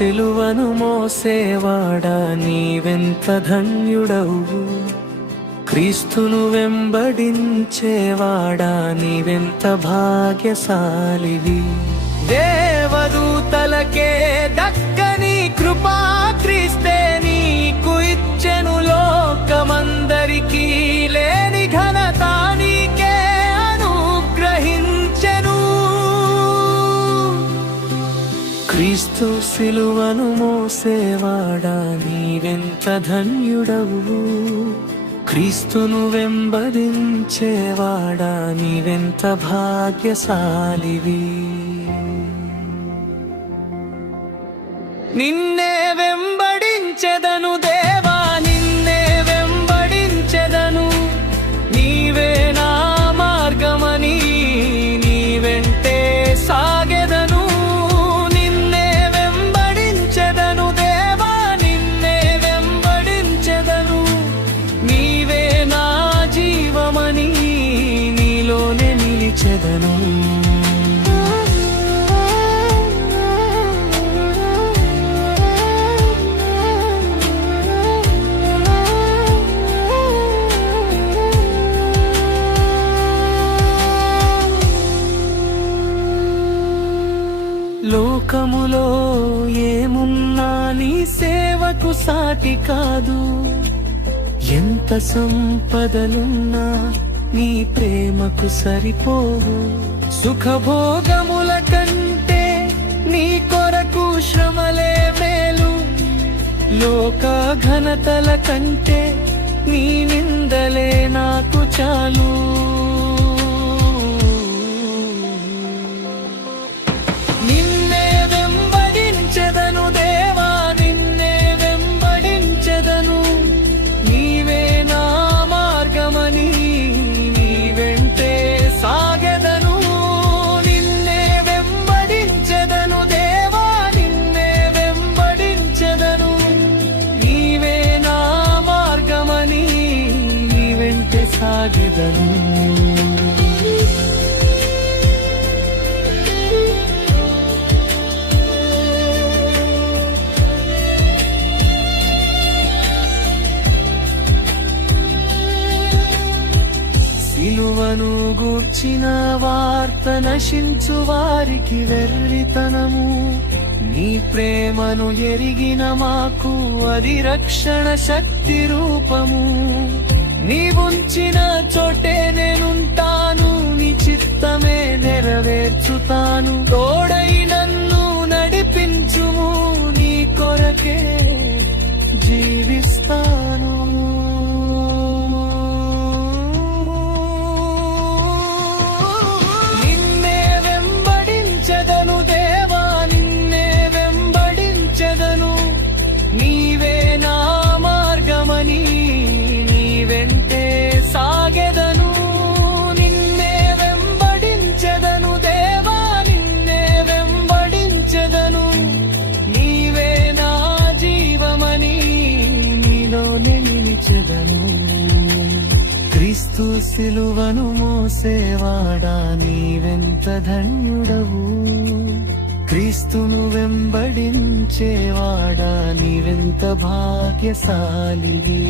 సిలువను మోసేవాడా నీవెంత ధన్యుడవు, క్రీస్తును వెంబడించేవాడా నీవెంత భాగ్యశాలివి. దేవదూతలకే దక్కని కృపా క్రీస్తే నీకు ఇచ్చెను, లోకమందరికీ లేని ఘనత నీకే అనుగ్రహించెను. క్రీస్తు సిలువను మోసేవాడా నీవెంత ధన్యుడవు, క్రీస్తును వెంబడించేవాడా నీవెంత భాగ్యశాలివి. నిన్నే వెంబడించెదను దేవా, నిన్నే వెంబడించెదను, నీవే నా మార్గమని నీ వెంటే సాగెదను. నిన్నే వెంబడించెదను దేవా, నిన్నే వెంబడించెదను, నీవే నా జీవమని నీలోనే నిలిచెదను. లోకములో ఏమున్నా నీ సేవకు సాటి కాదు, ఎంత సంపదలున్నా నీ ప్రేమకు సరిపోవు. సుఖభోగముల కంటే నీ కొరకు శ్రమలే మేలు, లోక ఘనతల కంటే నీ నిందలే నాకు చాలు. సాగెదను. సిలువను గూర్చిన వార్త నశించు వారికి వెర్రితనము, నీ ప్రేమను ఎరిగిన మాకు అది రక్షణ శక్తి రూపము. నీవుంచిన చోటే నేనుంటాను, నీ చిత్తమే నెరవేర్చుతాను. తోడై నన్ను నడిపించుము, నీ కొరకే జీవిస్తాను. నిన్నే వెంబడించెదను దేవా, నిన్నే వెంబడించెదను, నీవే నా మార్గమని వెంటే సాగెదను. నిన్నే వెంబడించెదను దేవా, నిన్నే వెంబడించెదను, నీవే నా జీవమని నీలోనే నిలిచెదను. క్రీస్తు సిలువను మోసేవాడా నీవెంత ధన్యుడవు, క్రీస్తును వెంబడించేవాడా నీవెంత భాగ్యశాలివి.